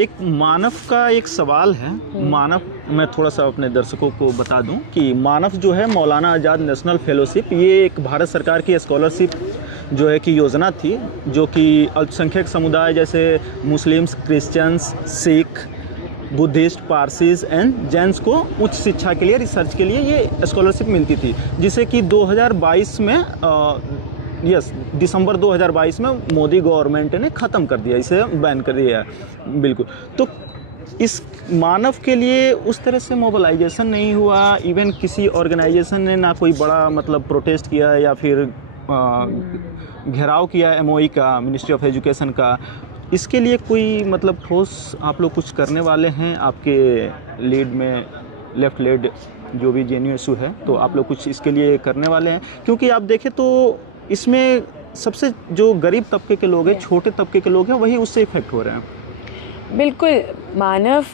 एक मानव का एक सवाल है। मानव, मैं थोड़ा सा अपने दर्शकों को बता दूं कि मानव जो है मौलाना आज़ाद नेशनल फेलोशिप, ये एक भारत सरकार की स्कॉलरशिप जो है कि योजना थी, जो कि अल्पसंख्यक समुदाय जैसे Muslims, Christians, Sikh, Buddhist, Parsis and Jains को उच्च शिक्षा के लिए, रिसर्च के लिए ये स्कॉलरशिप मिलती थी, जिसे कि 2022 में दिसंबर 2022 में मोदी गवर्नमेंट ने ख़त्म कर दिया, इसे बैन कर दिया बिल्कुल। तो इस मानव के लिए उस तरह से मोबिलाइजेशन नहीं हुआ, इवन किसी ऑर्गेनाइजेशन ने ना कोई बड़ा मतलब प्रोटेस्ट किया या फिर घेराव किया एमओई का, मिनिस्ट्री ऑफ एजुकेशन का। इसके लिए कोई मतलब ठोस आप लोग कुछ करने वाले हैं आपके लीड में, लेफ्ट लीड जो भी जेन्यू इशू है, तो आप लोग कुछ इसके लिए करने वाले हैं? क्योंकि आप देखें तो इसमें सबसे जो गरीब तबके के लोग हैं, छोटे तबके के लोग हैं, वही उससे इफेक्ट हो रहे हैं। बिल्कुल। मानव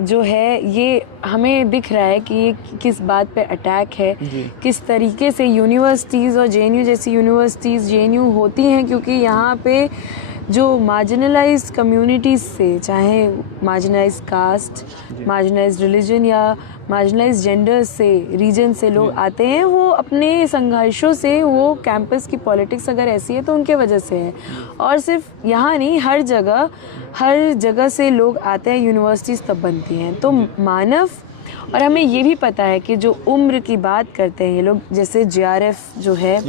जो है ये हमें दिख रहा है कि ये किस बात पे अटैक है, किस तरीके से यूनिवर्सिटीज़ और जेएनयू जैसी यूनिवर्सिटीज़ जेएनयू होती हैं, क्योंकि यहाँ पे जो मार्जिनलाइज कम्युनिटीज़ से, चाहे मार्जिनलाइज कास्ट, मार्जिनलाइज रिलीजन या मार्जिनलाइज जेंडर से, रीजन से लोग आते हैं, वो अपने संघर्षों से, वो कैंपस की पॉलिटिक्स अगर ऐसी है तो उनके वजह से है। और सिर्फ यहाँ नहीं, हर जगह से लोग आते हैं, यूनिवर्सिटीज़ तब बनती हैं। तो मानव, और हमें ये भी पता है कि जो उम्र की बात करते हैं ये लोग, जैसे JRF जो है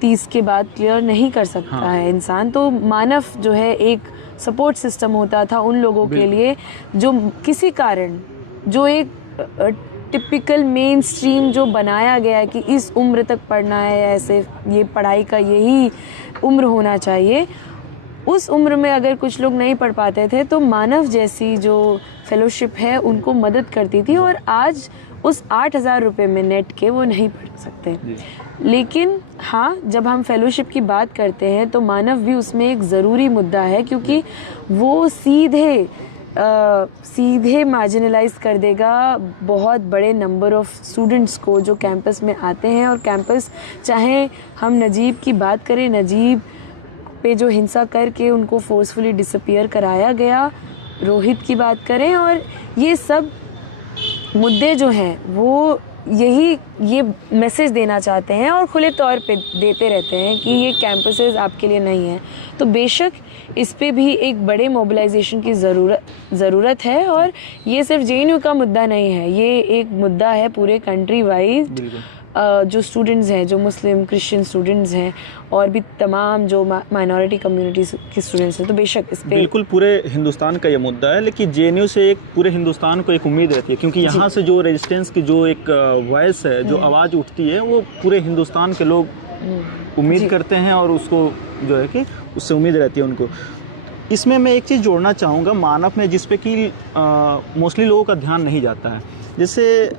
30 के बाद क्लियर नहीं कर सकता है इंसान, तो मानव जो है एक सपोर्ट सिस्टम होता था उन लोगों के लिए जो किसी कारण, जो एक टिपिकल मेन स्ट्रीम जो बनाया गया है कि इस उम्र तक पढ़ना है, ऐसे ये पढ़ाई का यही उम्र होना चाहिए, उस उम्र में अगर कुछ लोग नहीं पढ़ पाते थे तो मानव जैसी जो फेलोशिप है उनको मदद करती थी। और आज उस 8,000 रुपये में नेट के वो नहीं पढ़ सकते। लेकिन हाँ, जब हम फेलोशिप की बात करते हैं तो मानव भी उसमें एक ज़रूरी मुद्दा है, क्योंकि वो सीधे मार्जिनलाइज कर देगा बहुत बड़े नंबर ऑफ स्टूडेंट्स को जो कैंपस में आते हैं। और कैंपस, चाहे हम नजीब की बात करें, नजीब पे जो हिंसा करके उनको फोर्सफुली डिसअपीयर कराया गया, रोहित की बात करें, और ये सब मुद्दे जो हैं वो ये मैसेज देना चाहते हैं और खुले तौर पे देते रहते हैं कि ये कैंपसेस आपके लिए नहीं है। तो बेशक इस पे भी एक बड़े मोबिलाइजेशन की ज़रूरत है। और ये सिर्फ जेएनयू का मुद्दा नहीं है, ये एक मुद्दा है पूरे कंट्री वाइज। जो स्टूडेंट्स हैं, जो मुस्लिम क्रिश्चियन स्टूडेंट्स हैं, और भी तमाम जो माइनॉरिटी कम्युनिटी के स्टूडेंट्स हैं, तो बेशक इस पे बिल्कुल पूरे हिंदुस्तान का ये मुद्दा है। लेकिन जेएनयू से एक पूरे हिंदुस्तान को एक उम्मीद रहती है, क्योंकि यहाँ से जो रेजिस्टेंस की जो एक वॉइस है, जो आवाज़ उठती है, वो पूरे हिंदुस्तान के लोग उम्मीद करते हैं और उसको जो है कि उससे उम्मीद रहती है उनको। इसमें मैं एक चीज़ जोड़ना चाहूँगा मानव में, जिस पे कि मोस्टली लोगों का ध्यान नहीं जाता है। जैसे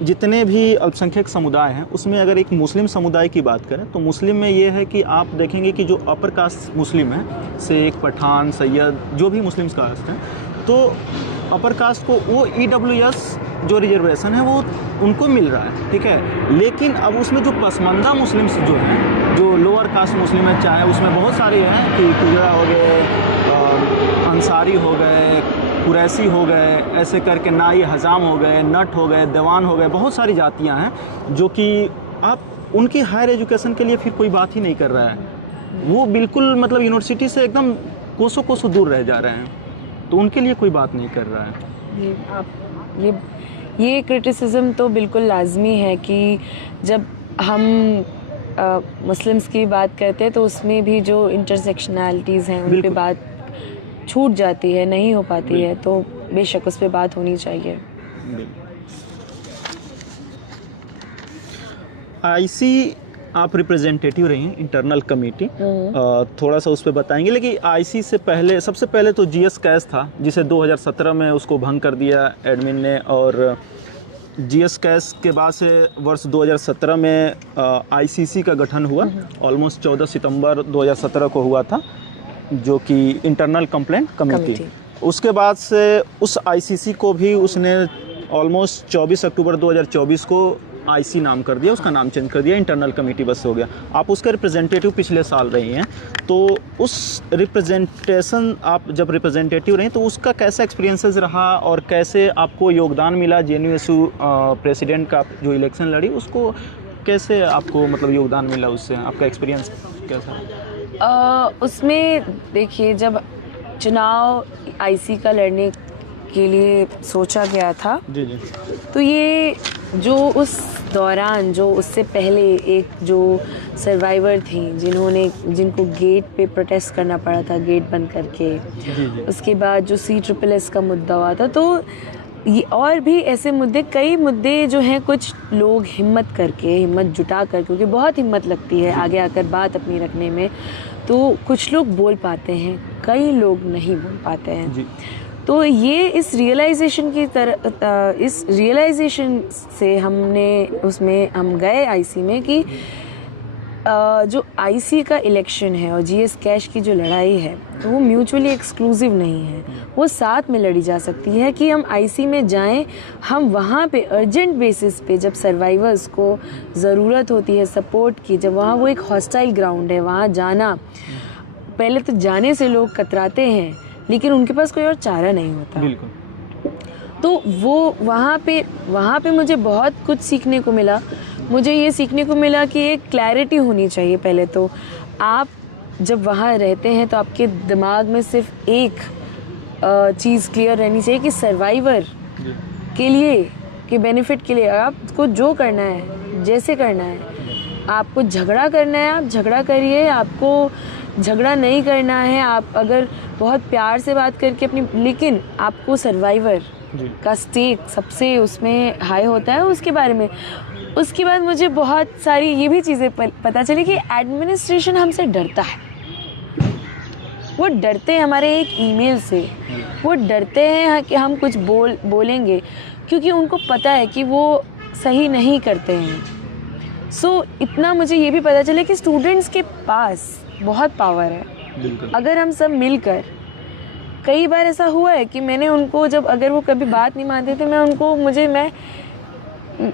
जितने भी अल्पसंख्यक समुदाय हैं, उसमें अगर एक मुस्लिम समुदाय की बात करें तो मुस्लिम में ये है कि आप देखेंगे कि जो अपर कास्ट मुस्लिम है, शेख, पठान, सैयद, जो भी मुस्लिम कास्ट हैं, तो अपर कास्ट को वो EWS जो रिजर्वेशन है वो उनको मिल रहा है, ठीक है। लेकिन अब उसमें जो पसमानदा मुस्लिम्स जो हैं, जो लोअर कास्ट मुस्लिम है, चाहे उसमें बहुत सारे हैं कि गुजरा हो गए, अंसारी हो गए, कुरैशी हो गए, ऐसे करके नाई हजाम हो गए, नट हो गए, देवान हो गए, बहुत सारी जातियां हैं जो कि आप उनकी हायर एजुकेशन के लिए फिर कोई बात ही नहीं कर रहा है। वो बिल्कुल मतलब यूनिवर्सिटी से एकदम कोसों दूर रह जा रहे हैं, तो उनके लिए कोई बात नहीं कर रहा है। ये क्रिटिसिज्म तो बिल्कुल लाजमी है कि जब हम मुस्लिम्स की बात करते हैं तो उसमें भी जो इंटरसेक्शनैलिटीज़ हैं उन पे बात छूट जाती है, नहीं हो पाती है, तो बेशक उस पर बात होनी चाहिए। आईसी आप रिप्रेजेंटेटिव रही हैं, इंटरनल कमेटी, थोड़ा सा उस पर बताएंगे। लेकिन आईसी से पहले, सबसे पहले तो जीएस कैश था, जिसे 2017 में उसको भंग कर दिया एडमिन ने, और जीएस कैश के बाद से वर्ष 2017 में आईसीसी का गठन हुआ। ऑलमोस्ट 14 सितंबर 2017 को हुआ था, जो कि इंटरनल कंप्लेंट कमेटी। उसके बाद से उस आईसीसी को भी उसने ऑलमोस्ट 24 अक्टूबर 2024 को आईसी नाम कर दिया, उसका नाम चेंज कर दिया, इंटरनल कमेटी बस हो गया। आप उसके रिप्रेजेंटेटिव पिछले साल रही हैं, तो उस रिप्रेजेंटेशन आप जब रिप्रेजेंटेटिव रही तो उसका कैसा एक्सपीरियंसेस रहा और कैसे आपको योगदान मिला? जेएनयू प्रेसिडेंट का जो इलेक्शन लड़ी उसको कैसे आपको मतलब योगदान मिला, उससे आपका एक्सपीरियंस कैसा? उसमें देखिए, जब चुनाव आईसी का लड़ने के लिए सोचा गया था, जी जी, तो ये जो उस दौरान, जो उससे पहले एक जो सर्वाइवर थी जिनको गेट पे प्रोटेस्ट करना पड़ा था, गेट बंद करके, उसके बाद जो CSSS का मुद्दा हुआ था, तो ये और भी ऐसे मुद्दे, कई मुद्दे जो हैं, कुछ लोग हिम्मत जुटा कर, क्योंकि बहुत हिम्मत लगती है आगे आकर बात अपनी रखने में, तो कुछ लोग बोल पाते हैं, कई लोग नहीं बोल पाते हैं जी। तो ये इस रियलाइजेशन से हम गए आईसी में कि जो आईसी का इलेक्शन है और जीएस कैश की जो लड़ाई है, तो वो म्यूचुअली एक्सक्लूसिव नहीं है, वो साथ में लड़ी जा सकती है कि हम आईसी में जाएं, हम वहाँ पे अर्जेंट बेसिस पे, जब सर्वाइवर्स को ज़रूरत होती है सपोर्ट की, जब वहाँ वो एक हॉस्टाइल ग्राउंड है, वहाँ जाना, पहले तो जाने से लोग कतराते हैं, लेकिन उनके पास कोई और चारा नहीं होता। बिल्कुल। तो वो वहाँ पे मुझे बहुत कुछ सीखने को मिला। मुझे ये सीखने को मिला कि एक क्लैरिटी होनी चाहिए। पहले तो आप जब वहाँ रहते हैं तो आपके दिमाग में सिर्फ एक चीज़ क्लियर रहनी चाहिए कि सर्वाइवर के लिए, के बेनिफिट के लिए आपको जो करना है, जैसे करना है, आपको झगड़ा करना है, आप झगड़ा करिए, आपको झगड़ा नहीं करना है, आप अगर बहुत प्यार से बात करके लेकिन आपको सर्वाइवर का स्टेक सबसे उसमें हाई होता है उसके बारे में। उसके बाद मुझे बहुत सारी ये भी चीज़ें पता चली कि एडमिनिस्ट्रेशन हमसे डरता है। वो डरते हैं हमारे एक ईमेल से, वो डरते हैं कि हम कुछ बोलेंगे, क्योंकि उनको पता है कि वो सही नहीं करते हैं। सो इतना मुझे ये भी पता चला कि स्टूडेंट्स के पास बहुत पावर है। अगर हम सब मिलकर, कई बार ऐसा हुआ है कि मैंने उनको, जब अगर वो कभी बात नहीं मानते थे, मैं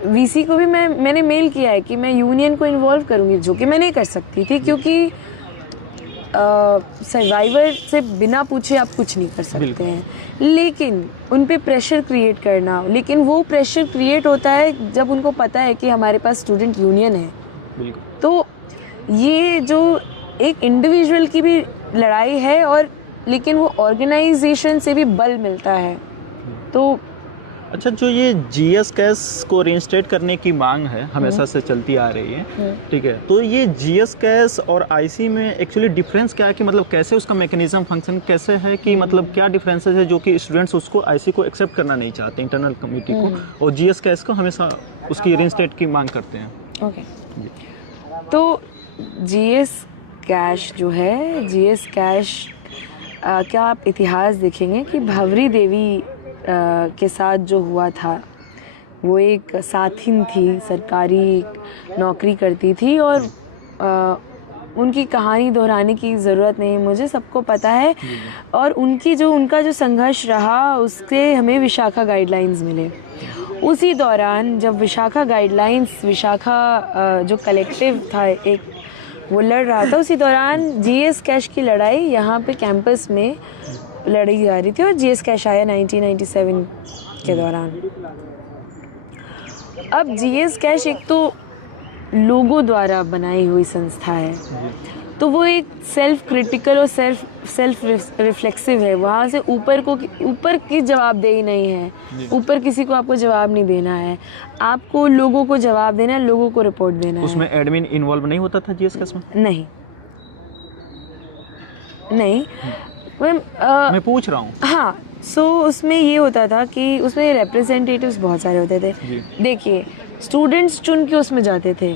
वीसी को भी मैंने मेल किया है कि मैं यूनियन को इन्वॉल्व करूँगी, जो कि मैं नहीं कर सकती थी, क्योंकि सर्वाइवर से बिना पूछे आप कुछ नहीं कर सकते हैं। लेकिन उन पे प्रेशर क्रिएट करना, लेकिन वो प्रेशर क्रिएट होता है जब उनको पता है कि हमारे पास स्टूडेंट यूनियन है। तो ये जो एक इंडिविजुअल की भी लड़ाई है, और लेकिन वो ऑर्गेनाइजेशन से भी बल मिलता है। तो अच्छा, जो ये जीएस कैश को रीइंस्टेट करने की मांग है, हमेशा से चलती आ रही है, ठीक है, तो ये जीएस कैश और आईसी में एक्चुअली डिफरेंस क्या है, कि मतलब कैसे उसका मैकेनिज्म फंक्शन कैसे है, कि मतलब क्या डिफरेंसेस है जो कि स्टूडेंट्स उसको आईसी को एक्सेप्ट करना नहीं चाहते, इंटरनल कमेटी को, और जीएस कैश को हमेशा उसकी रीइंस्टेट की मांग करते हैं? ओके, तो जीएस कैश जो है, जीएस कैश क्या आप इतिहास देखेंगे कि भावरी देवी के साथ जो हुआ था, वो एक साथिन थी, सरकारी नौकरी करती थी, और उनकी कहानी दोहराने की ज़रूरत नहीं, मुझे सबको पता है। और उनका जो संघर्ष रहा, उससे हमें विशाखा गाइडलाइंस मिले। उसी दौरान जब विशाखा जो कलेक्टिव था एक, वो लड़ रहा था, उसी दौरान जीएस कैश की लड़ाई यहाँ पे कैंपस में लड़ी जा रही थी, और जीएस कैश आया 1997 के दौरान। अब जीएस कैश एक तो लोगों द्वारा बनाई हुई संस्था है, तो वो एक सेल्फ क्रिटिकल और सेल्फ रिफ्लेक्सिव है। वहाँ से ऊपर की जवाबदेही नहीं है, ऊपर किसी को आपको जवाब नहीं देना है, आपको लोगों को जवाब देना है, लोगों को रिपोर्ट देना है। उसमें एडमिन इन्वॉल्व नहीं होता था जीएस कैश में? नहीं मैं पूछ रहा हूँ। हाँ, उसमें ये होता था कि उसमें रिप्रेजेंटेटिव्स बहुत सारे होते थे। देखिए, स्टूडेंट्स चुन के उसमें जाते थे,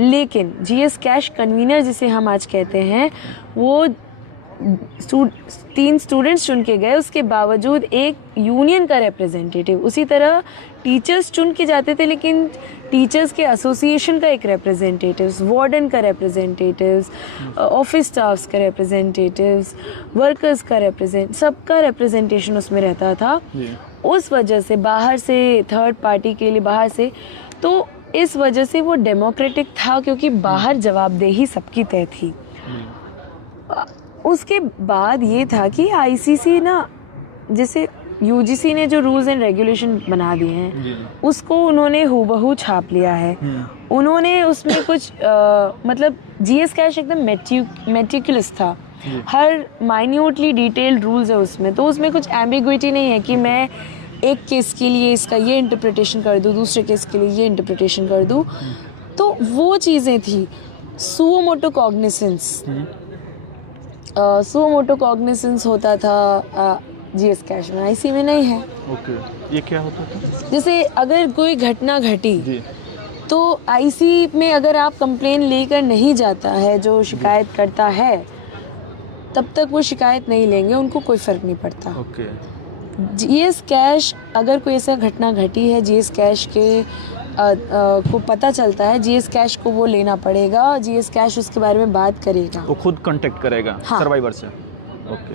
लेकिन जीएस कैश कन्वीनर जिसे हम आज कहते हैं, वो 3 स्टूडेंट्स चुन के गए, उसके बावजूद एक यूनियन का रिप्रेजेंटेटिव। उसी तरह टीचर्स चुन के जाते थे, लेकिन टीचर्स के एसोसिएशन का एक रिप्रेजेंटेटिव्स, वार्डन का रिप्रेजेंटेटिव्स, ऑफिस स्टाफ्स का रिप्रेजेंटेटिव्स, वर्कर्स का सबका रिप्रेजेंटेशन उसमें रहता था। उस वजह से बाहर से, थर्ड पार्टी के लिए बाहर से, तो इस वजह से वो डेमोक्रेटिक था क्योंकि बाहर जवाबदेही सबकी तय थी। उसके बाद ये था कि आईसीसी ना, जैसे यूजीसी ने जो रूल्स एंड रेगुलेशन बना दिए हैं उसको उन्होंने हूबहू छाप लिया है। उन्होंने उसमें कुछ मतलब जीएस कैश एकदम मेटिकुलस था, हर माइन्यूटली डिटेल्ड रूल्स है उसमें, तो उसमें कुछ एम्बिग्विटी नहीं है कि मैं एक केस के लिए इसका ये इंटरप्रिटेशन कर दूँ, दूसरे केस के लिए ये इंटरप्रिटेशन कर दूँ। तो वो चीज़ें थी। सुओ मोटो कॉग्निसेंस होता था जीएस कैश में, आईसी में नहीं है। ओके, ये क्या होता था? जैसे अगर कोई घटना घटी तो आईसी में अगर आप कंप्लेन लेकर नहीं जाता है, जो शिकायत करता है, तब तक वो शिकायत नहीं लेंगे, उनको कोई फर्क नहीं पड़ता। ओके। जीएस कैश, अगर कोई ऐसा घटना घटी है, जीएस कैश के को पता चलता है, जीएस कैश को वो लेना पड़ेगा, जीएस कैश उसके बारे में बात करेगा, वो खुद कांटेक्ट करेगा सर्वाइवर से। ओके।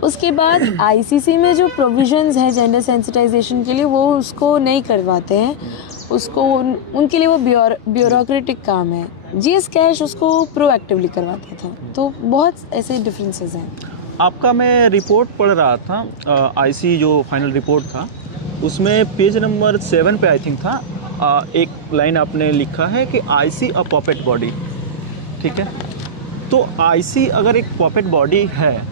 उसके बाद आईसीसी में जो प्रोविजंस हैं जेंडर सेंसिटाइजेशन के लिए, वो उसको नहीं करवाते हैं, उसको उनके लिए वो ब्यूरोक्रेटिक काम है। जीएस कैश उसको प्रोएक्टिवली करवाता था। तो बहुत ऐसे डिफरेंसेस हैं। आपका मैं रिपोर्ट पढ़ रहा था, आईसी जो फाइनल रिपोर्ट था उसमें पेज नंबर 7 पे आई थिंक था, एक लाइन आपने लिखा है कि आईसी अ पॉपेट बॉडी। ठीक है, तो आईसी अगर एक पॉपेट बॉडी है,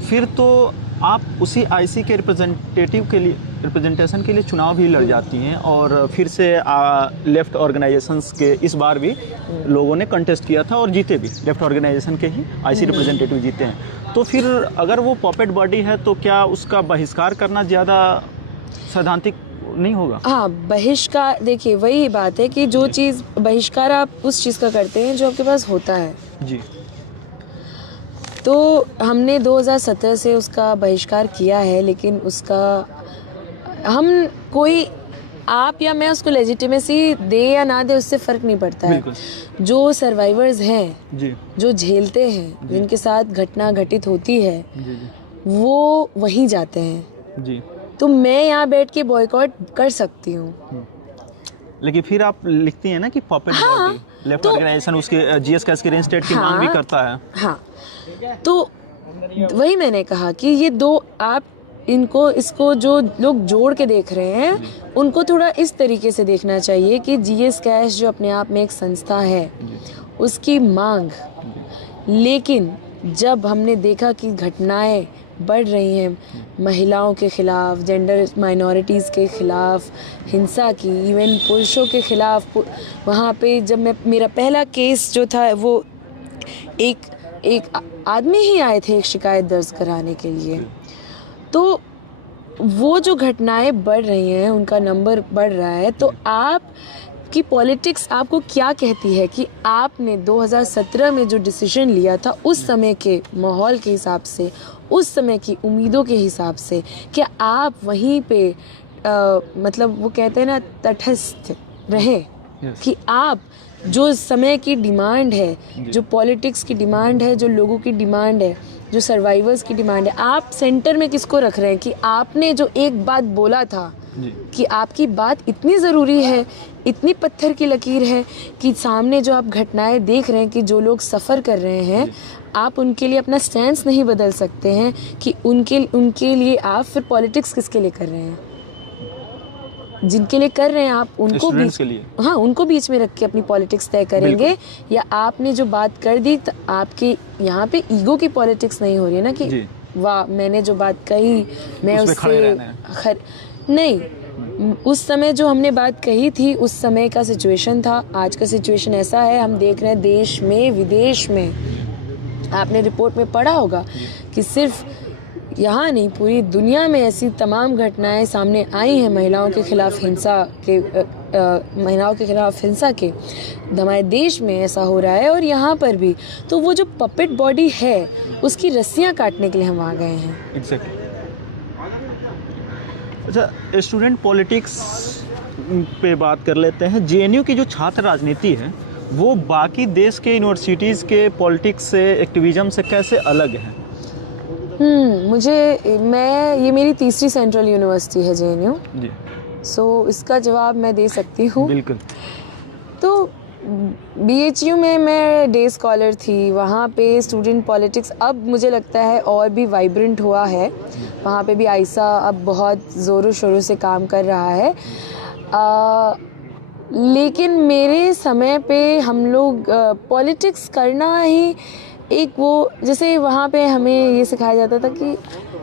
फिर तो आप उसी आईसी के रिप्रेजेंटेशन के लिए चुनाव भी लड़ जाती हैं, और फिर से लेफ्ट ऑर्गेनाइजेशंस के इस बार भी लोगों ने कंटेस्ट किया था और जीते भी, लेफ्ट ऑर्गेनाइजेशन के ही आईसी रिप्रेजेंटेटिव जीते हैं। तो फिर अगर वो पॉपेट बॉडी है तो क्या उसका बहिष्कार करना ज़्यादा सैद्धांतिक नहीं होगा? हाँ, बहिष्कार, देखिए वही बात है कि जो चीज़ बहिष्कार आप उस चीज़ का करते हैं जो आपके पास होता है जी। तो हमने 2017 से उसका बहिष्कार किया है, लेकिन उसका हम कोई, आप या मैं उसको लेजिटिमेसी दे या ना दे, उससे फ़र्क नहीं पड़ता है। जो सर्वाइवर्स हैं जी, जो झेलते हैं, जिनके साथ घटना घटित होती है, वो वहीं जाते हैं जी। तो मैं यहाँ बैठ के बॉयकॉट कर सकती हूँ। लेकिन फिर आप लिखती हैं ना कि पॉपेट बॉडी, लेफ्ट ऑर्गेनाइजेशन उसके जीएस कैश की रेंज स्टेट की मांग भी करता है। हाँ, तो वही मैंने कहा कि ये दो, आप इसको जो लोग जोड़ के देख रहे हैं उनको थोड़ा इस तरीके से देखना चाहिए कि जीएस कैश जो अपने आप में एक संस्था है, उसकी मांग, लेकिन जब हमने देखा कि घटनाएं बढ़ रही हैं महिलाओं के खिलाफ, जेंडर माइनॉरिटीज़ के खिलाफ हिंसा की, इवन पुरुषों के खिलाफ, वहाँ पे जब मेरा पहला केस जो था वो एक आदमी ही आए थे एक शिकायत दर्ज कराने के लिए। तो वो जो घटनाएं बढ़ रही हैं, उनका नंबर बढ़ रहा है, तो आपकी पॉलिटिक्स आपको क्या कहती है कि आपने 2017 में जो डिसीजन लिया था, उस समय के माहौल के हिसाब से, उस समय की उम्मीदों के हिसाब से, क्या आप वहीं पे मतलब वो कहते हैं ना, तटस्थ रहे कि आप जो समय की डिमांड है, जो पॉलिटिक्स की डिमांड है, जो लोगों की डिमांड है, जो सर्वाइवर्स की डिमांड है, आप सेंटर में किसको रख रहे हैं कि आपने जो एक बात बोला था कि आपकी बात इतनी ज़रूरी है, इतनी पत्थर की लकीर है कि सामने जो आप घटनाएं देख रहे हैं कि जो लोग सफ़र कर रहे हैं, आप उनके लिए अपना स्टैंस नहीं बदल सकते हैं कि उनके लिए आप फिर पॉलिटिक्स किसके लिए कर रहे हैं? जिनके लिए कर रहे हैं आप उनको बीच, हाँ, उनको बीच में रख के अपनी पॉलिटिक्स तय करेंगे, या आपने जो बात कर दी तो आपके यहाँ पे ईगो की पॉलिटिक्स नहीं हो रही है ना कि वाह मैंने जो बात कही मैं उससे नहीं, उस समय जो हमने बात कही थी उस समय का सिचुएशन था। आज का सिचुएशन ऐसा है, हम देख रहे हैं देश में विदेश में, आपने रिपोर्ट में पढ़ा होगा कि सिर्फ यहाँ नहीं पूरी दुनिया में ऐसी तमाम घटनाएं सामने आई हैं महिलाओं के खिलाफ हिंसा के, हमारे देश में ऐसा हो रहा है और यहाँ पर भी। तो वो जो पपेट बॉडी है उसकी रस्सियाँ काटने के लिए हम आ गए हैं। एग्जैक्टली। अच्छा, स्टूडेंट पॉलिटिक्स पे बात कर लेते हैं। जेएनयू की जो छात्र राजनीति है वो बाकी देश के यूनिवर्सिटीज़ के पॉलिटिक्स से, एक्टिविज्म से कैसे अलग है? ये मेरी तीसरी सेंट्रल यूनिवर्सिटी है जेएनयू। सो इसका जवाब मैं दे सकती हूँ। बिल्कुल। तो BHU में मैं डे स्कॉलर थी, वहाँ पे स्टूडेंट पॉलिटिक्स अब मुझे लगता है और भी वाइब्रेंट हुआ है। वहाँ पे भी आयशा अब बहुत ज़ोरों शोरों से काम कर रहा है। लेकिन मेरे समय पे हम लोग पॉलिटिक्स करना ही एक वो, जैसे वहाँ पे हमें ये सिखाया जाता था कि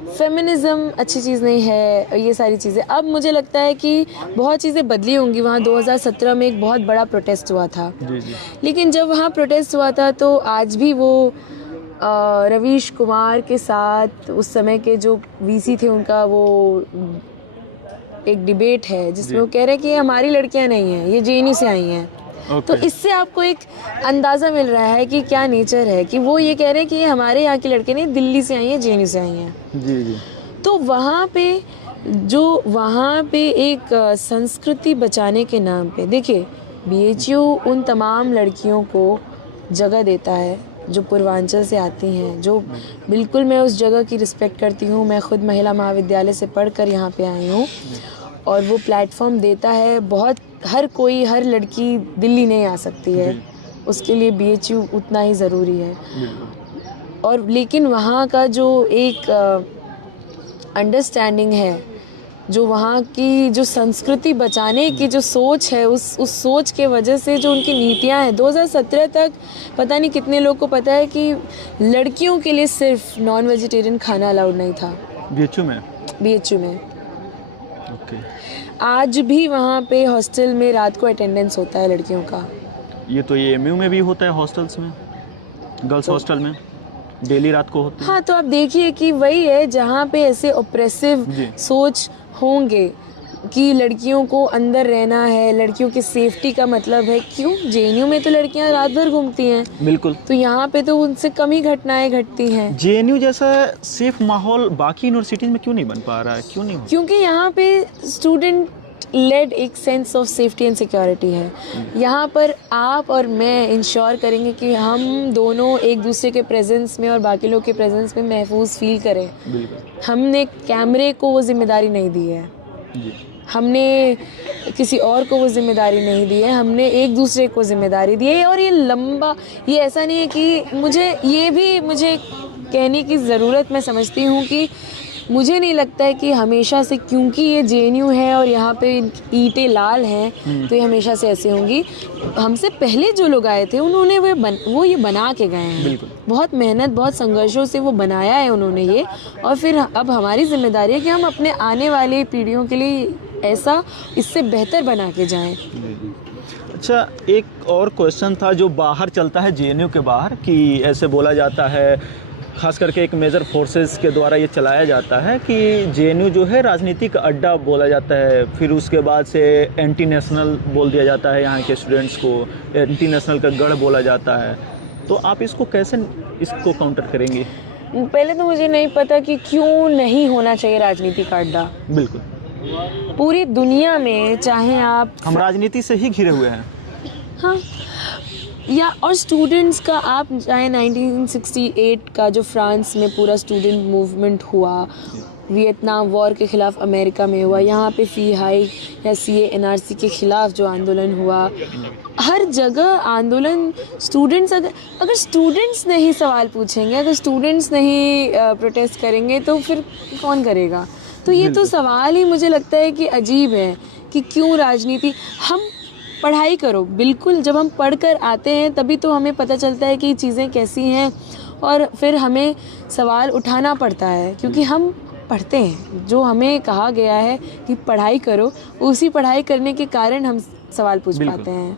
फेमिनिज़म अच्छी चीज़ नहीं है, ये सारी चीज़ें। अब मुझे लगता है कि बहुत चीज़ें बदली होंगी। वहाँ 2017 में एक बहुत बड़ा प्रोटेस्ट हुआ था। जी जी। लेकिन जब वहाँ प्रोटेस्ट हुआ था तो आज भी वो रवीश कुमार के साथ उस समय के जो VC थे उनका वो एक डिबेट है जिसमें वो कह रहे हैं कि ये हमारी लड़कियाँ नहीं हैं, ये JNU से आई हैं। तो इससे आपको एक अंदाज़ा मिल रहा है कि क्या नेचर है, कि वो ये कह रहे हैं कि ये हमारे यहाँ की लड़के नहीं, दिल्ली से आई हैं, JNU से आई हैं। जी जी। तो वहाँ पे एक संस्कृति बचाने के नाम पे देखिए BHU उन तमाम लड़कियों को जगह देता है जो पूर्वांचल से आती हैं, जो बिल्कुल मैं उस जगह की रिस्पेक्ट करती हूँ। मैं खुद महिला महाविद्यालय से पढ़कर यहाँ पे आई हूँ और वो प्लेटफॉर्म देता है। बहुत हर लड़की दिल्ली नहीं आ सकती है, उसके लिए BHU उतना ही ज़रूरी है। और लेकिन वहाँ का जो एक अंडरस्टैंडिंग है, जो वहाँ की जो संस्कृति बचाने की जो सोच है, उस सोच के वजह से जो उनकी नीतियाँ हैं, 2017 तक पता नहीं कितने लोग को पता है कि लड़कियों के लिए सिर्फ नॉन वेजिटेरियन खाना अलाउड नहीं था BHU में। ओके। आज भी वहाँ पे हॉस्टल में रात को अटेंडेंस होता है लड़कियों का। ये MU में भी होता है, हॉस्टल्स में, गर्ल्स हॉस्टल में डेली रात को होता है। हाँ, तो आप देखिए कि वही है जहाँ पे ऐसे ऑप्रेसिव सोच होंगे कि लड़कियों को अंदर रहना है, लड़कियों की सेफ्टी का मतलब है, क्यों JNU में तो लड़कियां रात भर घूमती हैं। बिल्कुल। तो यहाँ पे तो उनसे कम ही घटनाएं घटती हैं। JNU जैसा सेफ माहौल बाकी यूनिवर्सिटीज में क्यों नहीं बन पा रहा है, क्यों नहीं? क्योंकि यहाँ पे स्टूडेंट लेड एक sense of safety and security है। यहाँ पर आप और मैं इंश्योर करेंगे कि हम दोनों एक दूसरे के प्रेजेंस में और बाकी लोग के प्रेजेंस में महफूज फील करें। हमने कैमरे को वो जिम्मेदारी नहीं दी है, हमने किसी और को वो जिम्मेदारी नहीं दी है, हमने एक दूसरे को जिम्मेदारी दी है। और ये ऐसा नहीं है कि मुझे कहने की ज़रूरत मैं समझती हूँ कि मुझे नहीं लगता है कि हमेशा से, क्योंकि ये JNU है और यहाँ पे ईंटें लाल हैं तो ये हमेशा से ऐसे होंगी। हमसे पहले जो लोग आए थे उन्होंने वो ये बना के गए हैं। बहुत मेहनत, बहुत संघर्षों से वो बनाया है उन्होंने ये। और फिर अब हमारी जिम्मेदारी है कि हम अपने आने वाली पीढ़ियों के लिए ऐसा इससे बेहतर बना के जाएं। अच्छा, एक और क्वेश्चन था जो बाहर चलता है JNU के बाहर, कि ऐसे बोला जाता है, खास करके एक मेजर फोर्सेस के द्वारा ये चलाया जाता है कि JNU जो है राजनीतिक अड्डा बोला जाता है। फिर उसके बाद से एंटी नेशनल बोल दिया जाता है, यहाँ के स्टूडेंट्स को एंटी नेशनल का गढ़ बोला जाता है। तो आप इसको काउंटर करेंगे? पहले तो मुझे नहीं पता कि क्यों नहीं होना चाहिए राजनीति का अड्डा। बिल्कुल, पूरी दुनिया में चाहे हम राजनीति से ही घिरे हुए हैं। हाँ, और स्टूडेंट्स का आप चाहे 1968 का जो फ्रांस में पूरा स्टूडेंट मूवमेंट हुआ, वियतनाम वॉर के ख़िलाफ़ अमेरिका में हुआ, यहाँ पे फ़ी हाइक या CA NRC के ख़िलाफ़ जो आंदोलन हुआ, हर जगह आंदोलन स्टूडेंट्स, अगर स्टूडेंट्स नहीं सवाल पूछेंगे, अगर स्टूडेंट्स नहीं प्रोटेस्ट करेंगे तो फिर कौन करेगा? तो ये तो सवाल ही मुझे लगता है कि अजीब है कि क्यों राजनीति। हम पढ़ाई करो, बिल्कुल, जब हम पढ़ कर आते हैं तभी तो हमें पता चलता है कि चीज़ें कैसी हैं और फिर हमें सवाल उठाना पड़ता है, क्योंकि हम पढ़ते हैं। जो हमें कहा गया है कि पढ़ाई करो, उसी पढ़ाई करने के कारण हम सवाल पूछ पाते हैं।